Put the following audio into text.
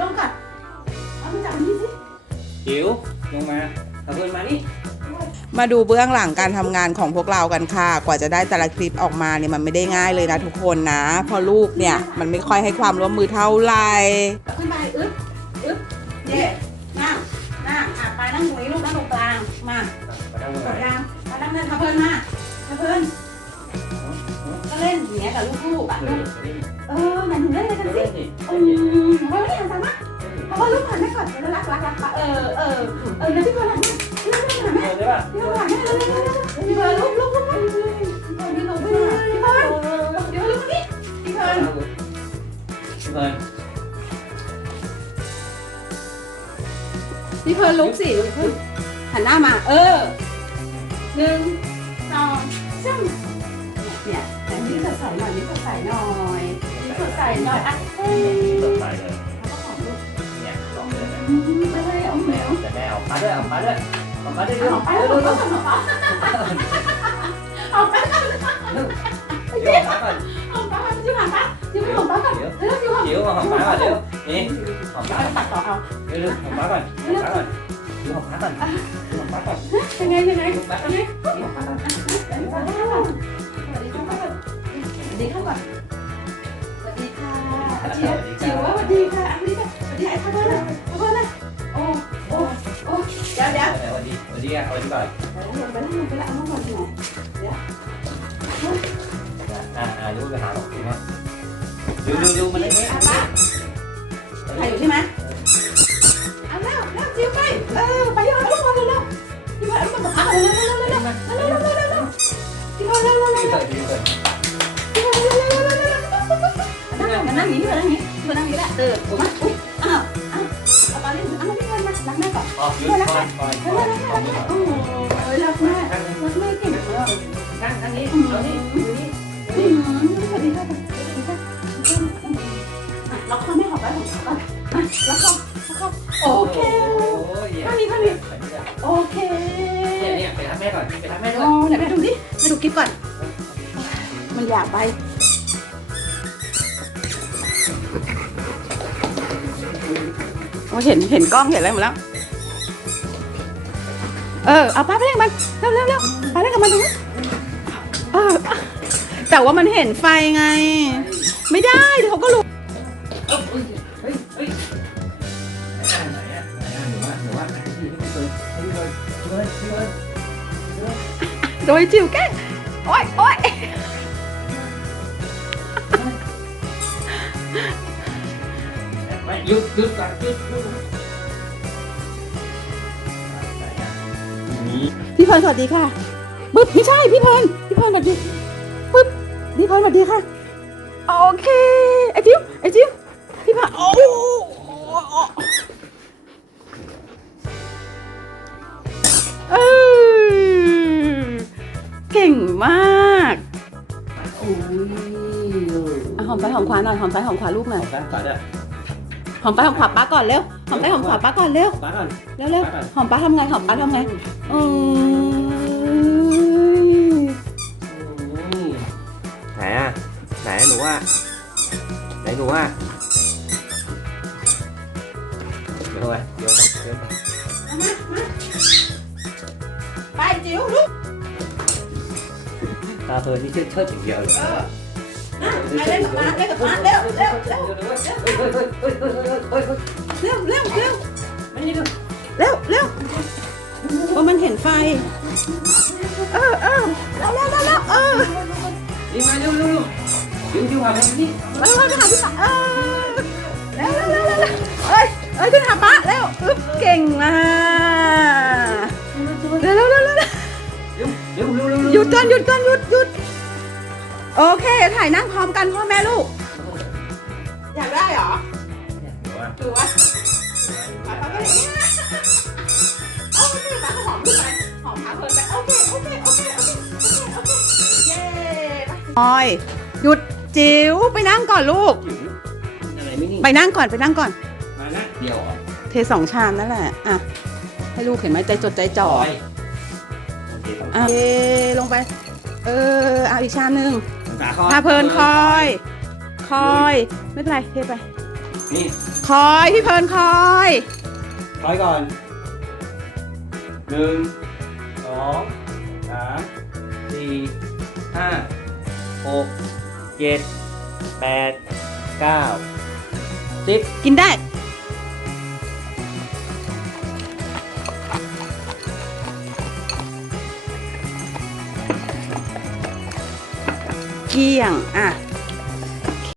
ลงก่อนเอามาจับอันนี้สิจิ๋วลงมาเอาเพื่อนมานี่มาดูเบื้องหลังการทำงานของพวกเรากันค่ะ กว่าจะได้แต่ละคลิปออกมาเนี่ยมันไม่ได้ง่ายเลยนะทุกคนนะ เพราะลูกเนี่ยมันไม่ค่อยให้ความร่วมมือเท่าไหร่ เอาขึ้นไปอึ๊บอึ๊บเย่นั่งนั่งอะไปนั่งตรงนี้ลูกนั่งตรงกลางมามาทำกอะไรดยางมานั่งเล่นทับเพลินมาทับเพลินก็เล่นอย่างเงี้ยกับลูกๆอะลูกเออหมายถึงเล่นอะไรกันสิเล่นสิอืมเพร รักรักรักเออเออเออแล้วพี่เพลินหันมาพี่เพลินหันมาเล่นได้ป่ะพี่เพลินหันมาเร็วเร็วเร็วพี่เพลินลุกลุกลุกลุกพี่เพลินพี่เพลินพี่เพลินพี่เพลินลุกนี่พี่เพลินเพื่อนพี่เพลินลุกสิหันหน้ามา เออหนึ่งสองสามเนี่ยแต่นี่สดใสหน่อยนี่สดใสหน่อยนี่สดใสหน่อยอะเฮ้ยสดใสเลย Padahal omel. Omel. Padahal, padahal. Padahal dia. Padahal. Padahal. Không có chứ hả bác? Chứ không có cần. Thế chứ không. Chứ không có cần. Nè. Không có cần. Đưa đưa, không có cần. Không có cần. Chứ không có cần. Không có cần. Thế ngay thế ngay. Thế. Không có cần. Đấy, không có cần. Đi không có cần. Đi không cần. สวัสดีค่ะเชียร์จิ๋วว่าสวัสดีค่ะอันนี้สวัสดีไอ้ท่านด้วย ดีสวัสดีอะสวัสดีก่อนลงไปแล้วลงไปแล้วเอามาก่อนหน่อยอ่าอ่าดูไปหาหลอกดูมาดูดูดูมันเล่นไหม ออยู่ใช่ไหมเอาล้วแล้วจิ๋วไปเออไปเอาลูกมาเอาลูกมาเอาเร็วๆเร็วๆเร็วๆเร็วๆเร็วๆเร็วๆเร็วๆจิ๋วเร็วๆเร็วๆดีเร็วๆเลยดีเลยนั่งนั่งนี้นั่งนี้นั่งนี้แหละเออมาอุ้ยอ้าวอ้าวเอาไปเล่นอ้าวไม่เล่นนะรักแม่ก่อนอ๋อยืดคอยคอยคอยคอยโอ้ยรักแม่รักแม่เก่งมากข้างข้างนี้เอานี่ดูนี่สวัสดีค่ะสวัสดีค่ะล็อกคอแม่ขอไปของก่อนล็อกคอล็อกคอโอเคข้างนี้ข้างนี้โอเคเนี่ยเนี่ยไปทำแม่ก่อนไปทำแม่ด้วโอ้ยไหนไปดูดิไปดูคลิปก่อน มันอยากไปเห็นเห็นกล้องเห็นอะไรหมดแล้ว เออเอาป้าไปเล่นกับมันเร็วเร็วเร็วป้าเล่นกับมันตรงนู้นเออแต่ว่ามันเห็นไฟไง ไม่ได้เดี๋ยวเขาก็รู้เฮ้ยเฮ้ยเฮ้ยไหนอะไหนอะหนูว่าหนูว่าไหนที่ไม่เคยไม่เคยเลยเลยโดยจิ๋วแกโอ๊ยโอ๊ยหยุดหยุดก่อนหยุดหยุด พี่เพลินสวัสดีค่ะปึ๊บไม่ใช่พี่เพลินพี่เพลินสวัสดีปึ๊บพี่เพลินสวัสดีค่ะโอเคไอ้จิ๋วไอ้จิ๋วพี่เพลินโอ้โหเออเก่งมากอะหอมไปหอมขวาหน่อยหอมไปหอมขวาลูกหน่อยเอาการก่อนเด้อห อมไปหอมขวาป้าก่อนเร็วหอมไปหอมขวาป้าก่อนเร็วป้าก่อนเร็วเร็วหอมป้าทำไงหอมป้าทำไงอืมไหนอะไหนหนูว่าไหนหนูว่าเดี๋ยวไปเดี๋ยวเดี๋ยวไปจิ๋วลูกตาเธอที่เชิดเชิดอย่างเดียวเลยเออมาเล่นกับมาเล่นกับมาเร็วเร็วเร็วเฮ้ยเฮ้ยเฮ้ยเฮ้ยเฮ้ยเฮ้ยเร็วเร็วเร็วเร็วเร็วเพราะมันเห็นไฟ เออเออเร็วเร็วเร็วเร็วเออนี่มาเร็วเร็วเร็วดูดูหาแม่นี่เร็วเร็วไปหาพี่ปะเออเร็วเร็วเร็วเร็วเร็วเอ้ยเอ้ยขึ้นหาป้าเร็วอึ๊บเก่งมากเร็วเร็วเร็วเร็วเร็วเร็วเร็วเร็วหยุดก่อนหยุดก่อนหยุดหยุด โอเค ถ่ายนั่งพร้อมกันพ่อแม่ลูก อยากได้เหรอถือว่าป้าป้าก็เลยโอเคป้าก็หอมขึ้นไปหอมขาเพลินไปโอเคโอเคโอเคโอเคโอเคโอเคเย้ไปออยหยุดจิ๋วไปนั่งก่อนลูก อะไรไม่นี่ไปนั่งก่อนไปนั่งก่อน มานะเดี๋ยวเทสองชามนั่นแหละอะให้ลูกเห็นไหมใจจดใจจ่อโอเคอะเทลงไป เออเอาอีกชามหนึ่ง ตาคอพาเพลินคอย คอย ไม่เป็นไรเทไป นี่คอยพี่เพลิร์นคอยถอยก่อนหนึ่งสองสามสี่ห้าหกเจ็ดแปดเก้าสิบกินได้ เกลี้ยงอะ